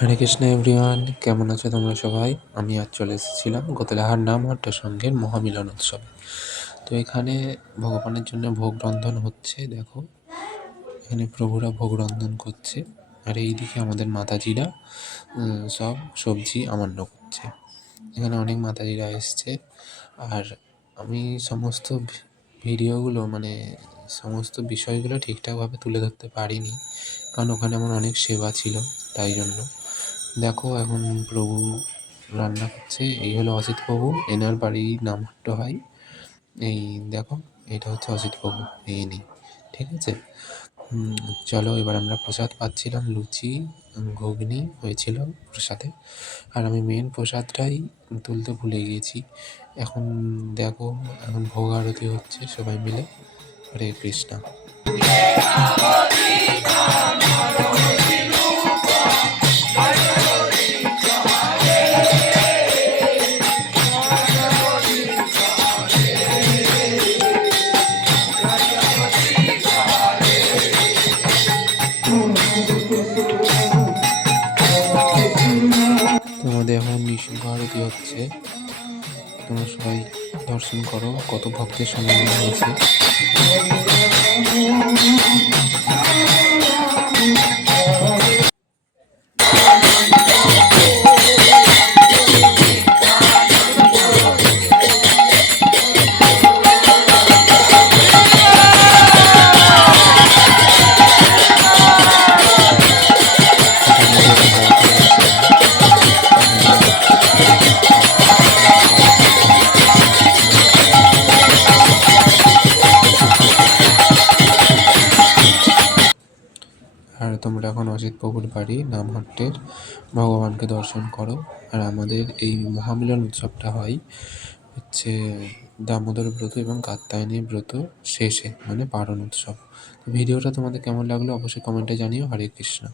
হরে Krishna everyone, কেমন আছো তোমরা সবাই? আমি আজ চলে এসেছিলাম গোতলাহাট নামহট্ট সংঘের মহামিলন উৎসবে। তো এখানে ভগবানের জন্য ভোগ রন্ধন হচ্ছে। দেখো, এখানে প্রভুরা ভোগ রন্ধন করছে, আর এইদিকে আমাদের মাতাজিরা সব সবজি আমান্য করছে। এখানে অনেক মাতাজিরা এসছে, আর আমি সমস্ত ভিডিওগুলো সমস্ত বিষয়গুলো ঠিকঠাকভাবে তুলে ধরতে পারিনি, কারণ ওখানে আমার অনেক সেবা ছিল, তাই জন্য। দেখো, এখন প্রভু রান্না করছে। এই হলো অসিত প্রভু, এনার বাড়ি নামহট্ট হয়। এই দেখো, এটা হচ্ছে অসিত প্রভু, ইনি। ঠিক আছে। চলো, এবার আমরা প্রসাদ পাচ্ছিলাম, লুচি ঘুগনি হয়েছিল প্রসাদে, আর আমি মেন প্রসাদটাই তুলতে ভুলে গিয়েছি। এখন দেখো, এখন ভোগ আরতি হচ্ছে সবাই মিলে। হরে কৃষ্ণা। তোমাদের এখন নিঃসিংহ আরতি হচ্ছে, তোমরা সবাই দর্শন করো কত ভক্তের সমাগম হয়েছে। আর তোমরা এখন অজিত প্রভুর বাড়ি নামহট্টের ভগবানকে দর্শন করো। আর আমাদের এই মহামিলন উৎসবটা হয় হচ্ছে দামোদর ব্রত এবং কাত্যায়নী ব্রত শেষে, পারণ উৎসব। ভিডিওটা তোমাদের কেমন লাগলো অবশ্যই কমেন্টে জানিও। হরে কৃষ্ণ।